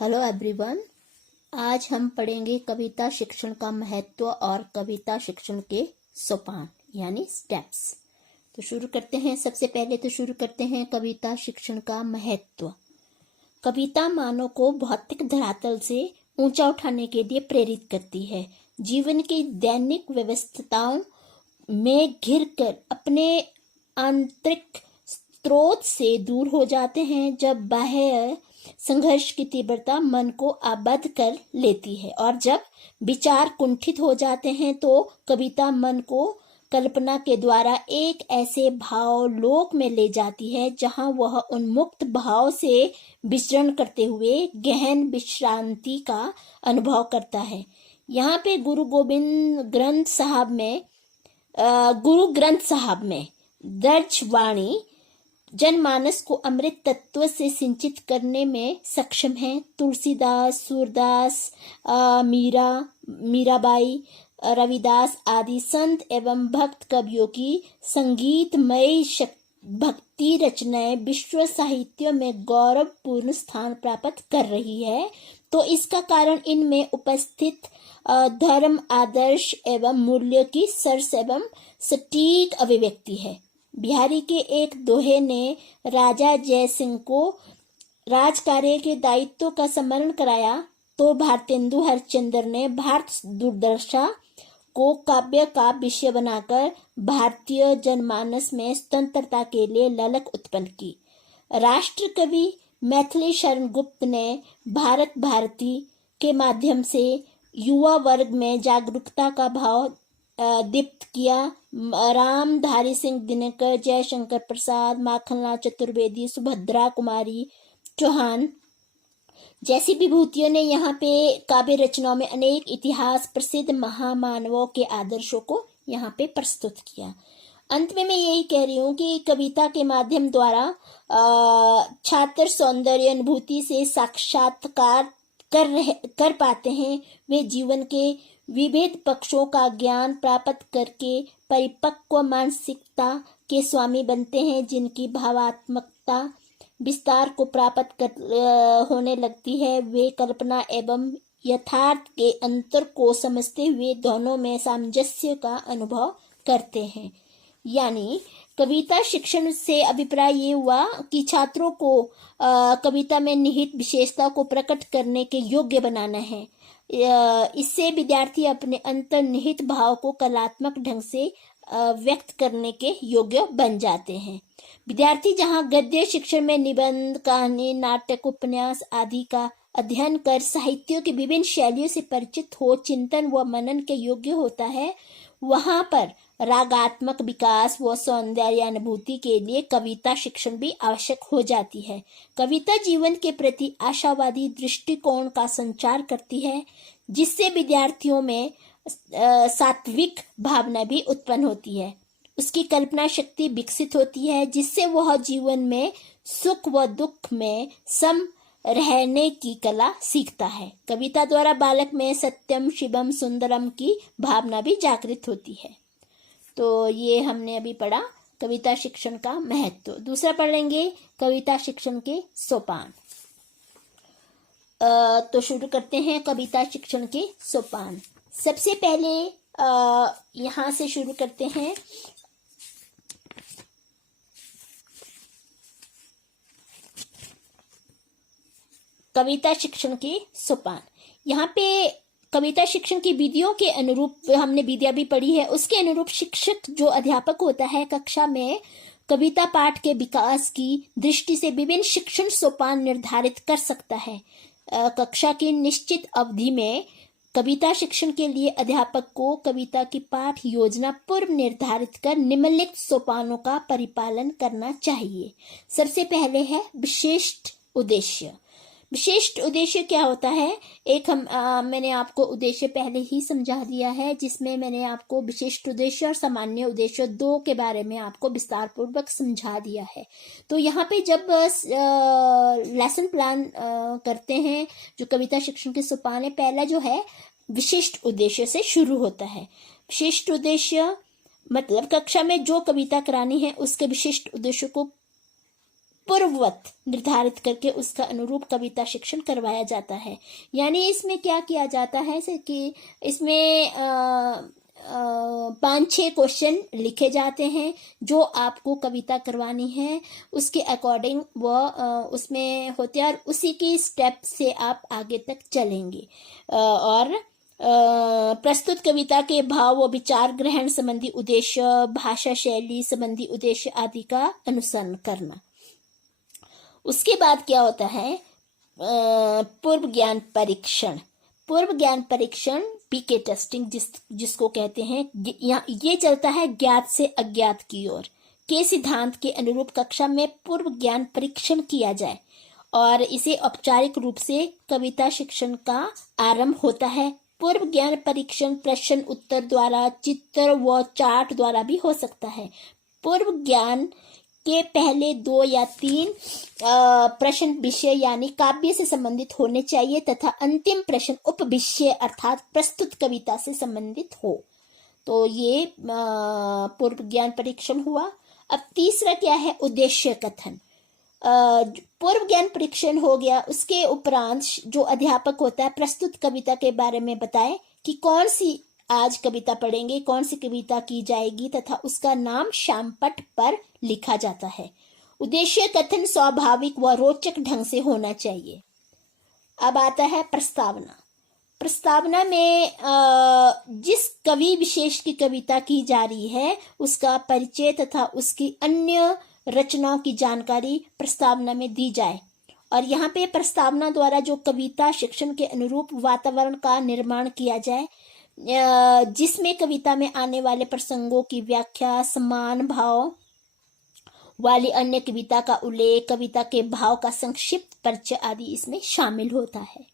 Hello everyone. आज हम पढ़ेंगे कविता शिक्षण का महत्व और कविता शिक्षण के सोपान यानी स्टेप्स। तो शुरू करते हैं। सबसे पहले तो शुरू करते हैं कविता शिक्षण का महत्व। कविता मानव को भौतिक धरातल से ऊंचा उठाने के लिए प्रेरित करती है। जीवन की दैनिक व्यस्तताओं में घिरकर अपने आंतरिक स्रोत से दूर हो जाते हैं। जब बाह्य संघर्ष की तीव्रता मन को आबद्ध कर लेती है और जब विचार कुंठित हो जाते हैं तो कविता मन को कल्पना के द्वारा एक ऐसे भाव लोक में ले जाती है जहां वह उन्मुक्त भाव से विचरण करते हुए गहन विश्रांति का अनुभव करता है। यहाँ पे गुरु ग्रंथ साहब में दर्ज वाणी जनमानस को अमृत तत्व से सिंचित करने में सक्षम है। तुलसीदास, सूरदास, मीराबाई, रविदास आदि संत एवं भक्त कवियों की संगीतमय भक्ति रचनाएं विश्व साहित्य में गौरवपूर्ण स्थान प्राप्त कर रही है। तो इसका कारण इनमें उपस्थित धर्म, आदर्श एवं मूल्य की सरस एवं सटीक अभिव्यक्ति है। बिहारी के एक दोहे ने राजा जय सिंह को राजकार्य के दायित्व का स्मरण कराया तो भारतेंदु हरिश्चंद्र ने भारत दुर्दशा को काव्य का विषय बनाकर भारतीय जनमानस में स्वतंत्रता के लिए ललक उत्पन्न की। राष्ट्र कवि मैथिली शरण गुप्त ने भारत भारती के माध्यम से युवा वर्ग में जागरूकता का भाव दीप्त किया। रामधारी सिंह दिनकर, जयशंकर प्रसाद, माखनलाल चतुर्वेदी, सुभद्रा कुमारी चौहान जैसी विभूतियों ने यहाँ पे काव्य रचनाओं में अनेक इतिहास प्रसिद्ध महामानवों के आदर्शों को यहाँ पे प्रस्तुत किया। अंत में मैं यही कह रही हूँ कि कविता के माध्यम द्वारा छात्र सौंदर्य अनुभूति से साक्षात्कार कर पाते हैं। वे जीवन के विविध पक्षों का ज्ञान प्राप्त करके परिपक्व मानसिकता के स्वामी बनते हैं, जिनकी भावात्मकता विस्तार को प्राप्त होने लगती है। वे कल्पना एवं यथार्थ के अंतर को समझते हुए दोनों में सामंजस्य का अनुभव करते हैं। यानी कविता शिक्षण से अभिप्राय ये हुआ कि छात्रों को कविता में निहित विशेषता को प्रकट करने के योग्य बनाना है। इससे विद्यार्थी अपने अंतर्निहित भाव को कलात्मक ढंग से व्यक्त करने के योग्य बन जाते हैं। विद्यार्थी जहां गद्य शिक्षण में निबंध, कहानी, नाटक, उपन्यास आदि का अध्ययन कर साहित्य की विभिन्न शैलियों से परिचित हो चिंतन व मनन के योग्य होता है, वहां पर रागात्मक विकास व सौंदर्यानुभूति के लिए कविता शिक्षण भी आवश्यक हो जाती है। कविता जीवन के प्रति आशावादी दृष्टिकोण का संचार करती है, जिससे विद्यार्थियों में सात्विक भावना भी उत्पन्न होती है। उसकी कल्पना शक्ति विकसित होती है, जिससे वह जीवन में सुख व दुख में सम रहने की कला सीखता है। कविता द्वारा बालक में सत्यम शिवम सुंदरम की भावना भी जागृत होती है। तो ये हमने अभी पढ़ा कविता शिक्षण का महत्व। दूसरा पढ़ लेंगे कविता शिक्षण के सोपान। तो शुरू करते हैं कविता शिक्षण के सोपान। सबसे पहले यहाँ से शुरू करते हैं। कविता शिक्षण के सोपान। यहाँ पे कविता शिक्षण की विधियों के अनुरूप हमने विधियां भी पढ़ी है। उसके अनुरूप शिक्षक जो अध्यापक होता है कक्षा में कविता पाठ के विकास की दृष्टि से विभिन्न शिक्षण सोपान निर्धारित कर सकता है। कक्षा की निश्चित अवधि में कविता शिक्षण के लिए अध्यापक को कविता की पाठ योजना पूर्व निर्धारित कर निम्नलिखित सोपानों का परिपालन करना चाहिए। सबसे पहले है विशिष्ट उद्देश्य। विशिष्ट उद्देश्य क्या होता है? मैंने आपको उद्देश्य पहले ही समझा दिया है, जिसमें मैंने आपको विशिष्ट उद्देश्य और सामान्य उद्देश्य दो के बारे में आपको विस्तार पूर्वक समझा दिया है। तो यहाँ पे जब लेसन प्लान करते हैं, जो कविता शिक्षण के सोपान है, पहला जो है विशिष्ट उद्देश्य से शुरू होता है। विशिष्ट उद्देश्य मतलब कक्षा में जो कविता करानी है उसके विशिष्ट उद्देश्य को पूर्ववत निर्धारित करके उसका अनुरूप कविता शिक्षण करवाया जाता है। यानी इसमें क्या किया जाता है कि इसमें 5-6 क्वेश्चन लिखे जाते हैं जो आपको कविता करवानी है, उसके अकॉर्डिंग वो उसमें होते हैं और उसी की स्टेप से आप आगे तक चलेंगे। और प्रस्तुत कविता के भाव व विचार ग्रहण संबंधी उद्देश्य, भाषा शैली संबंधी उद्देश्य आदि का अनुसरण करना। उसके बाद क्या होता है, पूर्व ज्ञान परीक्षण। पूर्व ज्ञान परीक्षण पीके टेस्टिंग जिसको कहते हैं, ये चलता है ज्ञात से अज्ञात की ओर के सिद्धांत के अनुरूप कक्षा में पूर्व ज्ञान परीक्षण किया जाए और इसे औपचारिक रूप से कविता शिक्षण का आरंभ होता है। पूर्व ज्ञान परीक्षण प्रश्न उत्तर द्वारा, चित्र व चार्ट द्वारा भी हो सकता है। पूर्व ज्ञान के पहले 2 या 3 प्रश्न विषय यानी काव्य से संबंधित होने चाहिए तथा अंतिम प्रश्न उपविषय अर्थात प्रस्तुत कविता से संबंधित हो। तो ये पूर्व ज्ञान परीक्षण हुआ। अब तीसरा क्या है, उद्देश्य कथन। पूर्व ज्ञान परीक्षण हो गया, उसके उपरांत जो अध्यापक होता है प्रस्तुत कविता के बारे में बताए कि कौन सी आज कविता पढ़ेंगे, कौन सी कविता की जाएगी तथा उसका नाम श्यामपट्ट पर लिखा जाता है। उद्देश्य कथन स्वाभाविक व रोचक ढंग से होना चाहिए। अब आता है प्रस्तावना। प्रस्तावना में जिस कवि विशेष की कविता की जा रही है उसका परिचय तथा उसकी अन्य रचनाओं की जानकारी प्रस्तावना में दी जाए और यहाँ पे प्रस्तावना द्वारा जो कविता शिक्षण के अनुरूप वातावरण का निर्माण किया जाए, जिसमें कविता में आने वाले प्रसंगों की व्याख्या, समान भाव वाली अन्य कविता का उल्लेख, कविता के भाव का संक्षिप्त परिचय आदि इसमें शामिल होता है।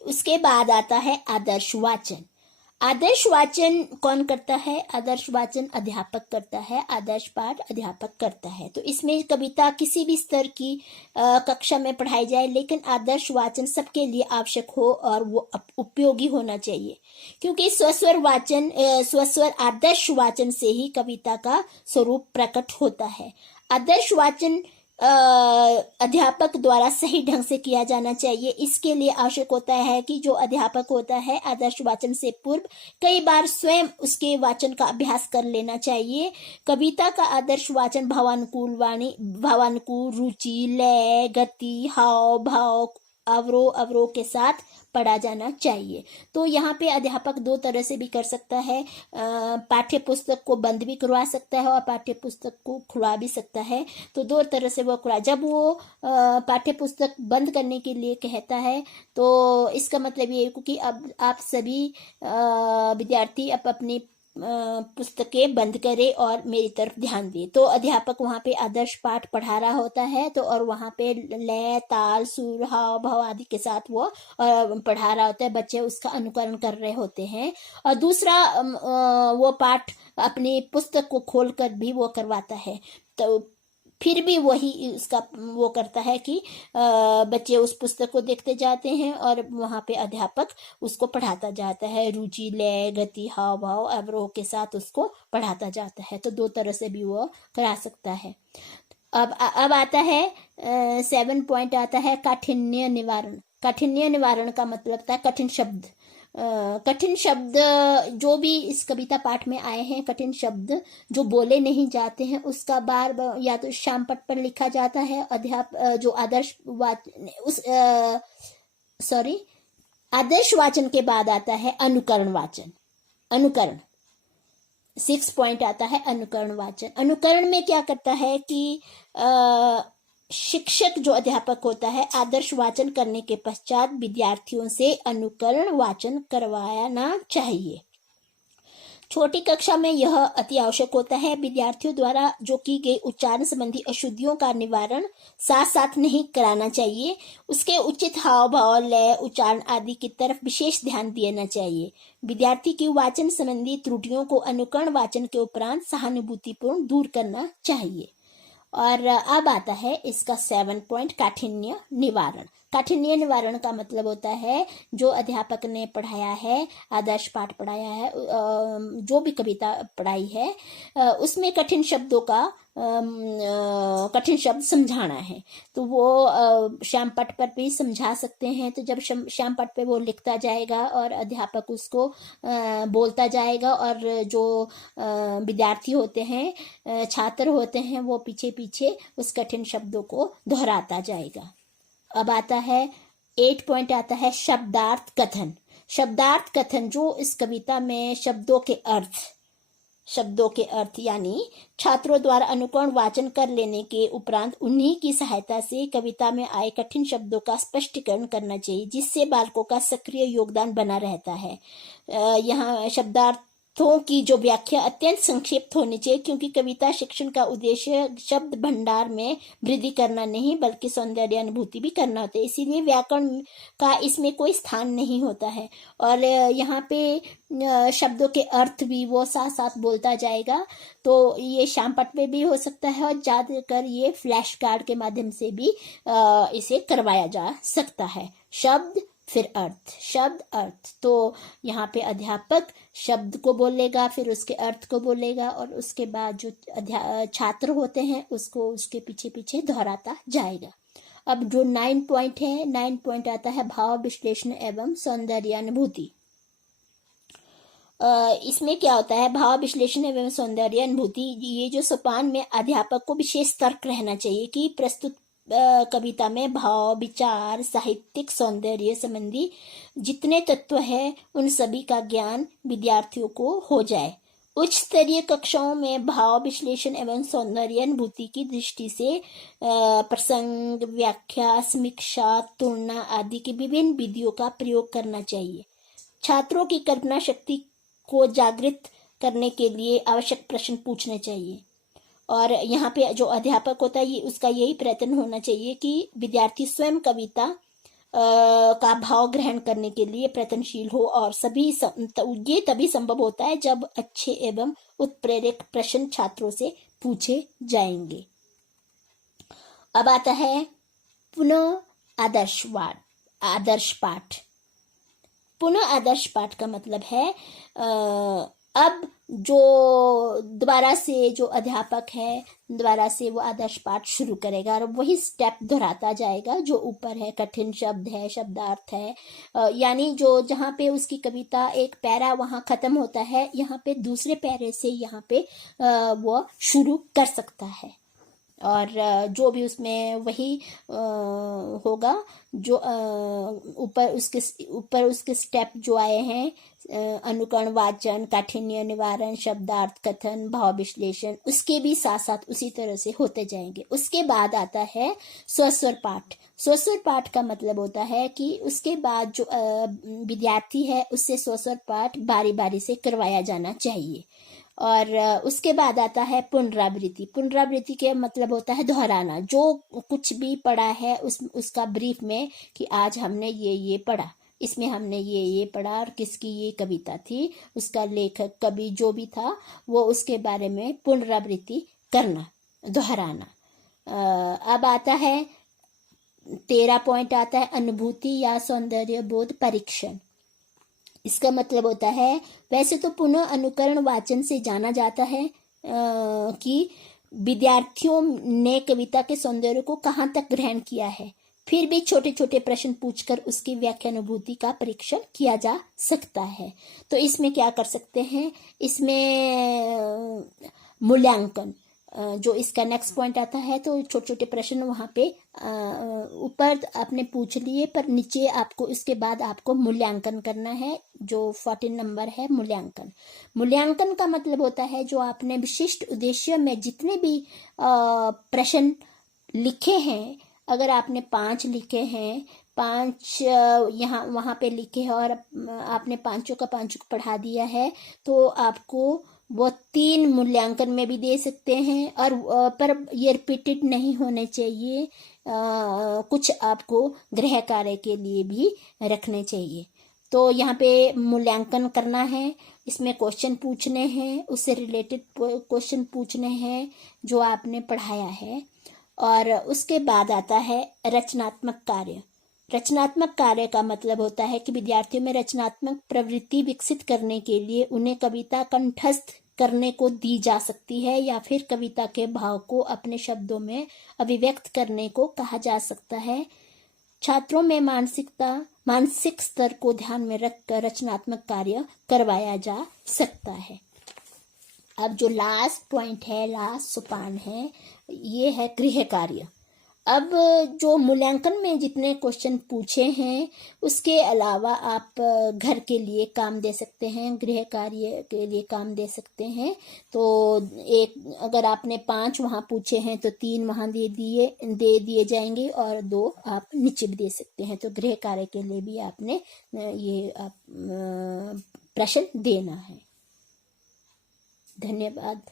उसके बाद आता है आदर्श वाचन। आदर्श वाचन कौन करता है? आदर्श वाचन अध्यापक करता है, आदर्श पाठ अध्यापक करता है। तो इसमें कविता किसी भी स्तर की कक्षा में पढ़ाई जाए, लेकिन आदर्श वाचन सबके लिए आवश्यक हो और वो उपयोगी होना चाहिए, क्योंकि स्वस्वर आदर्श वाचन से ही कविता का स्वरूप प्रकट होता है। आदर्श वाचन अध्यापक द्वारा सही ढंग से किया जाना चाहिए। इसके लिए आवश्यक होता है कि जो अध्यापक होता है आदर्श वाचन से पूर्व कई बार स्वयं उसके वाचन का अभ्यास कर लेना चाहिए। कविता का आदर्श वाचन भावानुकूल वाणी, भावानुकूल रुचि, लय, गति, हाव भाव, अवरोह के साथ पढ़ा जाना चाहिए। तो यहाँ पे अध्यापक 2 तरह से भी कर सकता है, पाठ्य पुस्तक को बंद भी करवा सकता है और पाठ्य पुस्तक को खुलवा भी सकता है। तो 2 तरह से वो खुला। जब वो पाठ्य पुस्तक बंद करने के लिए कहता है तो इसका मतलब ये है क्योंकि अब आप सभी विद्यार्थी अपनी पुस्तकें बंद करें और मेरी तरफ ध्यान दें। तो अध्यापक वहाँ पे आदर्श पाठ पढ़ा रहा होता है तो और वहाँ पे लय, ताल, सुर, हाव भाव आदि के साथ वो पढ़ा रहा होता है, बच्चे उसका अनुकरण कर रहे होते हैं। और दूसरा वो पाठ अपनी पुस्तक को खोलकर भी वो करवाता है, तो फिर भी वही उसका वो करता है कि बच्चे उस पुस्तक को देखते जाते हैं और वहाँ पे अध्यापक उसको पढ़ाता जाता है, रुचि, लय, गति, हाव भाव, अवरोह के साथ उसको पढ़ाता जाता है। तो 2 तरह से भी वो करा सकता है। अब आता है 7 पॉइंट आता है काठिन्य निवारण। काठिन्य निवारण का मतलब था कठिन शब्द। कठिन शब्द जो भी इस कविता पाठ में आए हैं, कठिन शब्द जो बोले नहीं जाते हैं, उसका बार बार या तो श्यामपट्ट पर लिखा जाता है। जो आदर्श वाचन के बाद आता है अनुकरण वाचन। अनुकरण 6 पॉइंट आता है अनुकरण वाचन। अनुकरण में क्या करता है कि शिक्षक जो अध्यापक होता है आदर्श वाचन करने के पश्चात विद्यार्थियों से अनुकरण वाचन करवाना चाहिए। छोटी कक्षा में यह अति आवश्यक होता है। विद्यार्थियों द्वारा जो की गई उच्चारण संबंधी अशुद्धियों का निवारण साथ साथ नहीं कराना चाहिए। उसके उचित हाव भाव, लय, उच्चारण आदि की तरफ विशेष ध्यान देना चाहिए। विद्यार्थी की वाचन संबंधी त्रुटियों को अनुकरण वाचन के उपरांत सहानुभूतिपूर्ण दूर करना चाहिए। और अब आता है इसका 7 पॉइंट काठिन्य निवारण। काठिन्य निवारण का मतलब होता है जो अध्यापक ने पढ़ाया है, आदर्श पाठ पढ़ाया है, जो भी कविता पढ़ाई है, उसमें कठिन शब्दों का कठिन शब्द समझाना है, तो वो श्याम पट पर भी समझा सकते हैं। तो जब श्याम पट पे वो लिखता जाएगा और अध्यापक उसको बोलता जाएगा, और जो विद्यार्थी होते हैं, छात्र होते हैं, वो पीछे पीछे उस कठिन शब्दों को दोहराता जाएगा। अब आता है 8 पॉइंट आता है शब्दार्थ कथन। शब्दार्थ कथन, जो इस कविता में शब्दों के अर्थ यानी छात्रों द्वारा अनुकरण वाचन कर लेने के उपरांत उन्हीं की सहायता से कविता में आए कठिन शब्दों का स्पष्टीकरण करना चाहिए, जिससे बालकों का सक्रिय योगदान बना रहता है। यहाँ शब्दार्थों की जो व्याख्या अत्यंत संक्षिप्त होनी चाहिए, क्योंकि कविता शिक्षण का उद्देश्य शब्द भंडार में वृद्धि करना नहीं बल्कि सौंदर्य अनुभूति भी करना होता है। इसीलिए व्याकरण का इसमें कोई स्थान नहीं होता है। और यहाँ पे शब्दों के अर्थ भी वो साथ साथ बोलता जाएगा। तो ये श्याम पट पे भी हो सकता है, और ज्यादातर ये फ्लैश कार्ड के माध्यम से भी इसे करवाया जा सकता है। शब्द फिर अर्थ, शब्द अर्थ। तो यहाँ पे अध्यापक शब्द को बोलेगा, फिर उसके अर्थ को बोलेगा, और उसके बाद जो छात्र होते हैं उसको उसके पीछे पीछे दोहराता जाएगा। अब जो 9 पॉइंट है, 9 पॉइंट आता है भाव विश्लेषण एवं सौंदर्यानुभूति। इसमें क्या होता है, भाव विश्लेषण एवं सौंदर्य अनुभूति, ये जो सोपान में अध्यापक को विशेष तर्क रहना चाहिए कि प्रस्तुत कविता में भाव, विचार, साहित्यिक सौंदर्य संबंधी जितने तत्व है उन सभी का ज्ञान विद्यार्थियों को हो जाए। उच्च स्तरीय कक्षाओं में भाव विश्लेषण एवं सौंदर्य अनुभूति की दृष्टि से प्रसंग, व्याख्या, समीक्षा, तुलना आदि की विभिन्न विधियों का प्रयोग करना चाहिए। छात्रों की कल्पना शक्ति को जागृत करने के लिए आवश्यक प्रश्न पूछने चाहिए। और यहाँ पे जो अध्यापक होता है, ये उसका यही प्रयत्न होना चाहिए कि विद्यार्थी स्वयं कविता का भाव ग्रहण करने के लिए प्रयत्नशील हो, और ये तभी संभव होता है जब अच्छे एवं उत्प्रेरक प्रश्न छात्रों से पूछे जाएंगे। अब आता है पुनः आदर्श पाठ। पुनः आदर्श पाठ का मतलब है अब जो दोबारा से जो अध्यापक है, दोबारा से वो आदर्श पाठ शुरू करेगा, और वही स्टेप दोहराता जाएगा जो ऊपर है। कठिन शब्द है, शब्दार्थ है, यानी जो जहाँ पे उसकी कविता एक पैरा वहाँ खत्म होता है, यहाँ पे दूसरे पैरे से यहाँ पे वो शुरू कर सकता है। और जो भी उसमें वही होगा जो ऊपर उसके स्टेप जो आए हैं, अनुकरण, वाचन, काठिन्य निवारण, शब्दार्थ कथन, भाव विश्लेषण, उसके भी साथ साथ उसी तरह से होते जाएंगे। उसके बाद आता है स्वस्वर पाठ। स्वस्वर पाठ का मतलब होता है कि उसके बाद जो विद्यार्थी है उससे स्वस्वर पाठ बारी बारी से करवाया जाना चाहिए। और उसके बाद आता है पुनरावृत्ति। पुनरावृत्ति के मतलब होता है दोहराना। जो कुछ भी पढ़ा है उसका ब्रीफ में कि आज हमने ये पढ़ा, इसमें हमने ये पढ़ा, और किसकी ये कविता थी, उसका लेखक, कवि जो भी था, वो उसके बारे में पुनरावृत्ति करना, दोहराना। अब आता है 13 पॉइंट आता है अनुभूति या सौंदर्य बोध परीक्षण। इसका मतलब होता है, वैसे तो पुनः अनुकरण वाचन से जाना जाता है कि विद्यार्थियों ने कविता के सौंदर्य को कहाँ तक ग्रहण किया है। फिर भी छोटे छोटे प्रश्न पूछकर उसकी व्याख्यानुभूति का परीक्षण किया जा सकता है। तो इसमें क्या कर सकते हैं, इसमें मूल्यांकन, जो इसका नेक्स्ट पॉइंट आता है, तो छोटे छोटे प्रश्न वहाँ पे ऊपर आपने पूछ लिए, पर नीचे आपको इसके बाद आपको मूल्यांकन करना है। जो 14 नंबर है मूल्यांकन। मूल्यांकन का मतलब होता है जो आपने विशिष्ट उद्देश्य में जितने भी प्रश्न लिखे हैं, अगर आपने 5 लिखे हैं, 5 यहाँ वहाँ पे लिखे हैं, और आपने पांचों का पढ़ा दिया है, तो आपको वो 3 मूल्यांकन में भी दे सकते हैं। और पर ये रिपीटेड नहीं होने चाहिए, कुछ आपको गृह कार्य के लिए भी रखने चाहिए। तो यहाँ पे मूल्यांकन करना है, इसमें क्वेश्चन पूछने हैं, उससे रिलेटेड क्वेश्चन पूछने हैं जो आपने पढ़ाया है। और उसके बाद आता है रचनात्मक कार्य। रचनात्मक कार्य का मतलब होता है कि विद्यार्थियों में रचनात्मक प्रवृत्ति विकसित करने के लिए उन्हें कविता कंठस्थ करने को दी जा सकती है, या फिर कविता के भाव को अपने शब्दों में अभिव्यक्त करने को कहा जा सकता है। छात्रों में मानसिक स्तर को ध्यान में रखकर रचनात्मक कार्य करवाया जा सकता है। अब जो लास्ट पॉइंट है, लास्ट सोपान है, ये है गृह कार्य। अब जो मूल्यांकन में जितने क्वेश्चन पूछे हैं उसके अलावा आप घर के लिए काम दे सकते हैं, गृह कार्य के लिए काम दे सकते हैं। तो एक अगर आपने 5 वहाँ पूछे हैं तो 3 वहाँ दे दिए जाएंगे और 2 आप नीचे भी दे सकते हैं। तो गृह कार्य के लिए भी आपने ये प्रश्न देना है। धन्यवाद।